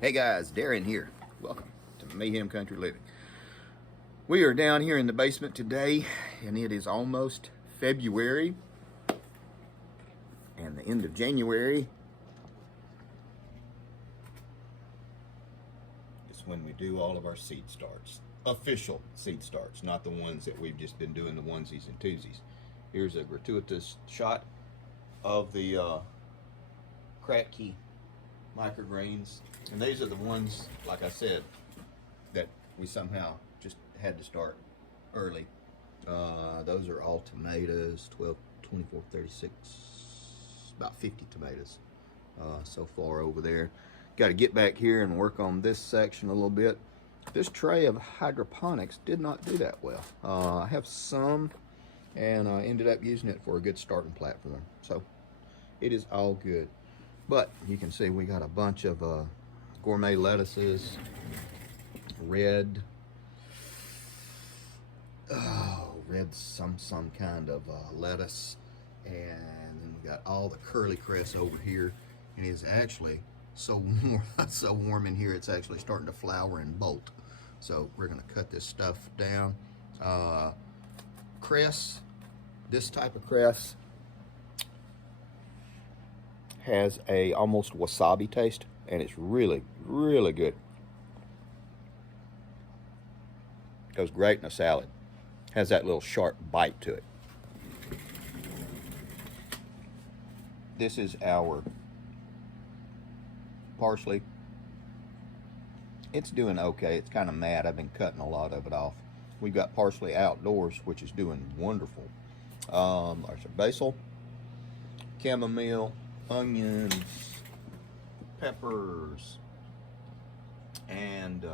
Hey guys, Darren here. Welcome to Mayhem Country Living. We are down here in the basement today, and it is almost February, and the end of January is when we do all of our seed starts. Official seed starts, not the ones that we've just been doing the onesies and twosies. Here's a gratuitous shot of the Kratky microgreens, and these are the ones, like I said, that we somehow just had to start early. Those are all tomatoes, 12, 24, 36, about 50 tomatoes so far over there. Got to get back here and work on this section a little bit. This tray of hydroponics did not do that well. I have some, and I ended up using it for a good starting platform, so it is all good. But you can see we got a bunch of gourmet lettuces, red some kind of lettuce, and then we got all the curly cress over here. It is actually so warm, so warm in here, it's actually starting to flower and bolt. So we're gonna cut this stuff down. Cress, this type of cress has a almost wasabi taste, and it's really, really good. Goes great in a salad. Has that little sharp bite to it. This is our parsley. It's doing okay. It's kind of mad. I've been cutting a lot of it off. We've got parsley outdoors, which is doing wonderful. There's basil, chamomile, onions, peppers, and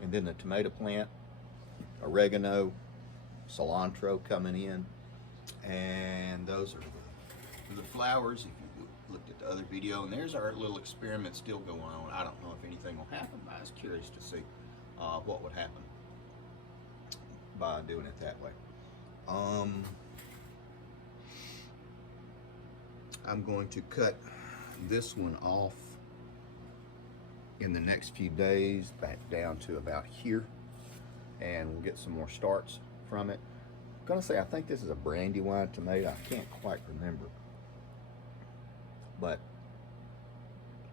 then the tomato plant, oregano, cilantro coming in, and those are the flowers. If you looked at the other video, and there's our little experiment still going on. I don't know if anything will happen, but I was curious to see what would happen by doing it that way. I'm going to cut this one off in the next few days, back down to about here, and we'll get some more starts from it. I'm gonna say I think this is a Brandywine tomato. I can't quite remember, but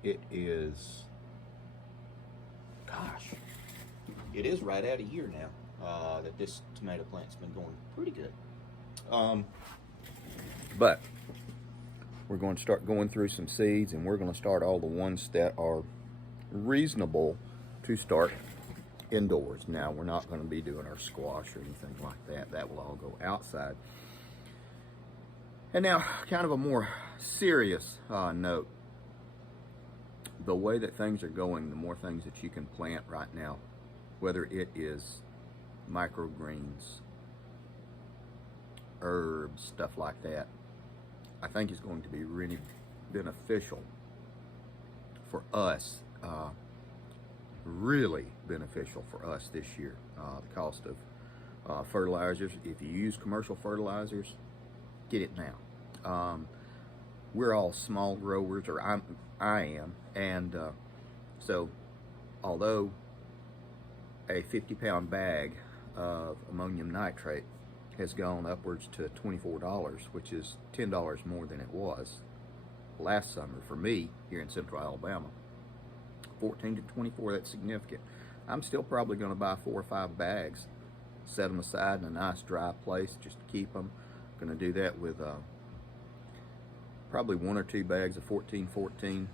it is, gosh, it is right at a year now that this tomato plant's been going pretty good. But we're going to start going through some seeds, and we're going to start all the ones that are reasonable to start indoors. Now, we're not going to be doing our squash or anything like that. That will all go outside. And now, kind of a more serious note. The way that things are going, the more things that you can plant right now, whether it is microgreens, herbs, stuff like that, I think is going to be really beneficial for us, really beneficial for us this year. The cost of fertilizers, if you use commercial fertilizers, get it now. We're all small growers, or I am, and so although a 50-pound bag of ammonium nitrate has gone upwards to $24, which is $10 more than it was last summer for me here in Central Alabama. 14 to 24, that's significant. I'm still probably going to buy 4 or 5 bags, set them aside in a nice dry place just to keep them. I'm going to do that with probably 1 or 2 bags of 14-14,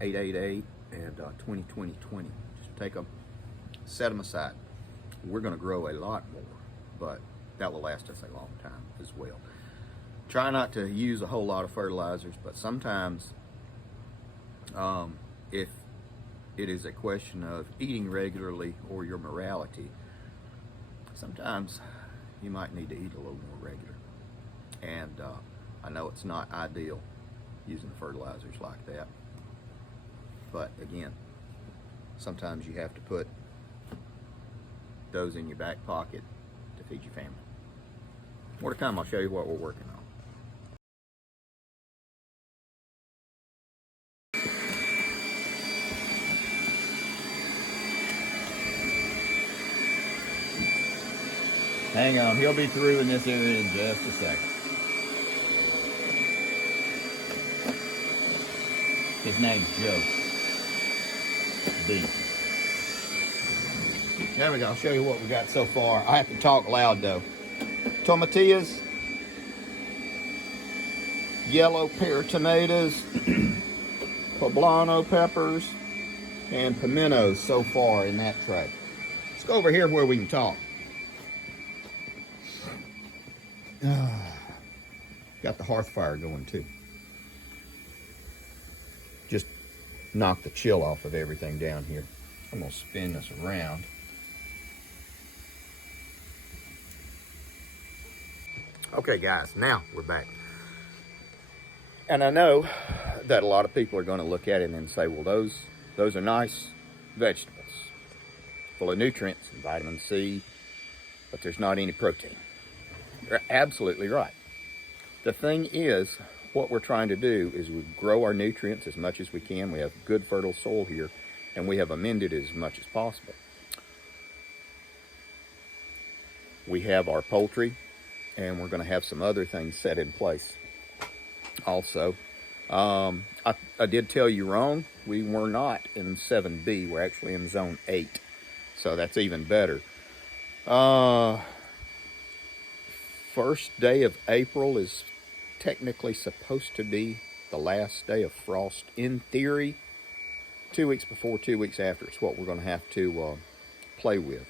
888, and 20-20-20. Just take them, set them aside. We're going to grow a lot more, but that will last us a long time as well. Try not to use a whole lot of fertilizers, but sometimes if it is a question of eating regularly or your morality, sometimes you might need to eat a little more regular. And I know it's not ideal using fertilizers like that, but again, sometimes you have to put those in your back pocket to feed your family. More to come. I'll show you what we're working on. Hang on, he'll be through in this area in just a second. His name's Joe B. There we go. I'll show you what we got so far. I have to talk loud though. Tomatillas, yellow pear tomatoes, poblano peppers, and pimentos so far in that tray. Let's go over here where we can talk. Got the hearth fire going too. Just knock the chill off of everything down here. I'm gonna spin this around. Okay guys, now we're back. And I know that a lot of people are gonna look at it and say, well, those are nice vegetables, full of nutrients and vitamin C, but there's not any protein. You're absolutely right. The thing is, what we're trying to do is we grow our nutrients as much as we can. We have good fertile soil here, and we have amended it as much as possible. We have our poultry, and we're going to have some other things set in place also. I did tell you wrong. We were not in 7B. We're actually in zone 8. So that's even better. First day of April is technically supposed to be the last day of frost in theory. 2 weeks before, 2 weeks after. It's what we're going to have to play with.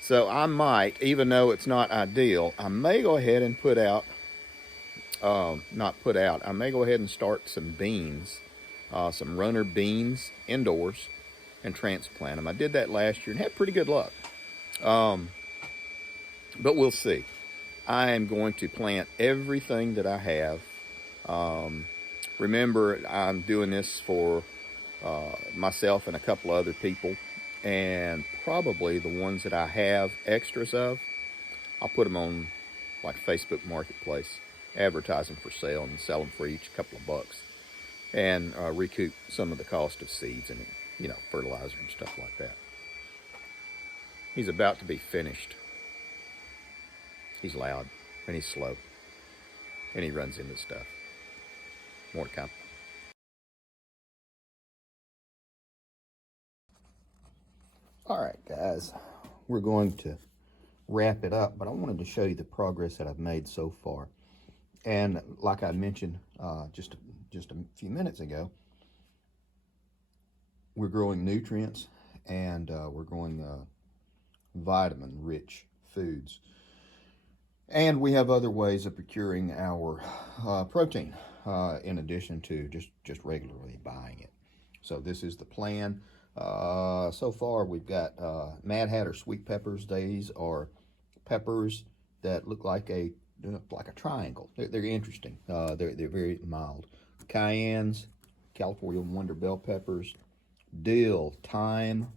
So I might, even though it's not ideal, I may go ahead and put out, I may go ahead and start some beans, some runner beans indoors and transplant them. I did that last year and had pretty good luck. But we'll see. I am going to plant everything that I have. Remember, I'm doing this for myself and a couple other people. And probably the ones that I have extras of, I'll put them on like Facebook Marketplace, advertising for sale and sell them for each a couple of bucks. And recoup some of the cost of seeds and, you know, fertilizer and stuff like that. He's about to be finished. He's loud and he's slow and he runs into stuff. More to come. All right, guys, we're going to wrap it up, but I wanted to show you the progress that I've made so far. And like I mentioned just a few minutes ago, we're growing nutrients and we're growing vitamin-rich foods. And we have other ways of procuring our protein in addition to just regularly buying it. So this is the plan. So far we've got Mad Hatter sweet peppers. These are peppers that look like a triangle. They're interesting. They're very mild. Cayennes, California Wonder bell peppers, dill, thyme.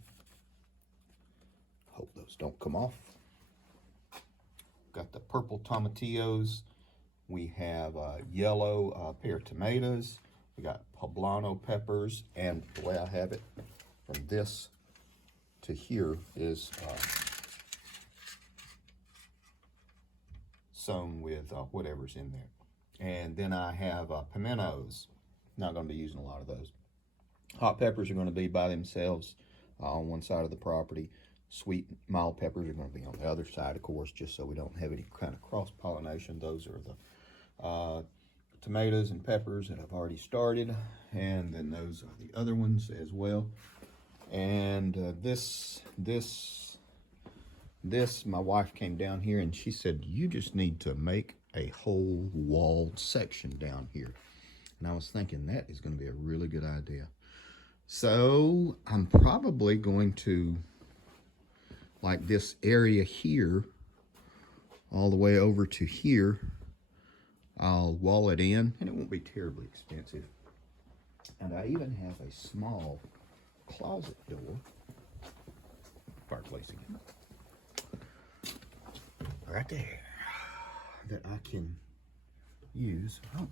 Hope those don't come off. Got the purple tomatillos. We have yellow pear tomatoes. We got poblano peppers, and the way I have it from this to here is sown with whatever's in there. And then I have pimentos. Not going to be using a lot of those. Hot peppers are going to be by themselves on one side of the property. Sweet mild peppers are going to be on the other side, of course, just so we don't have any kind of cross-pollination. Those are the tomatoes and peppers that I've already started, and then those are the other ones as well. And this, my wife came down here and she said, you just need to make a whole walled section down here. And I was thinking that is going to be a really good idea. So I'm probably going to, like this area here, all the way over to here, I'll wall it in, and it won't be terribly expensive. And I even have a small closet door, fireplace again, right there, that I can use. Oh.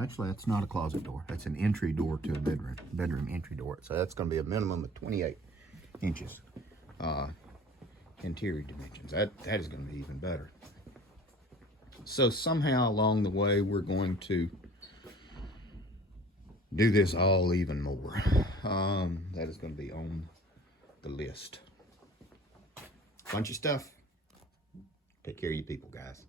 Actually, that's not a closet door. That's an entry door to a bedroom entry door. So that's going to be a minimum of 28 inches. interior dimensions. That is going to be even better. So somehow along the way, we're going to do this all even more. That is going to be on the list. Bunch of stuff. Take care of you people, guys.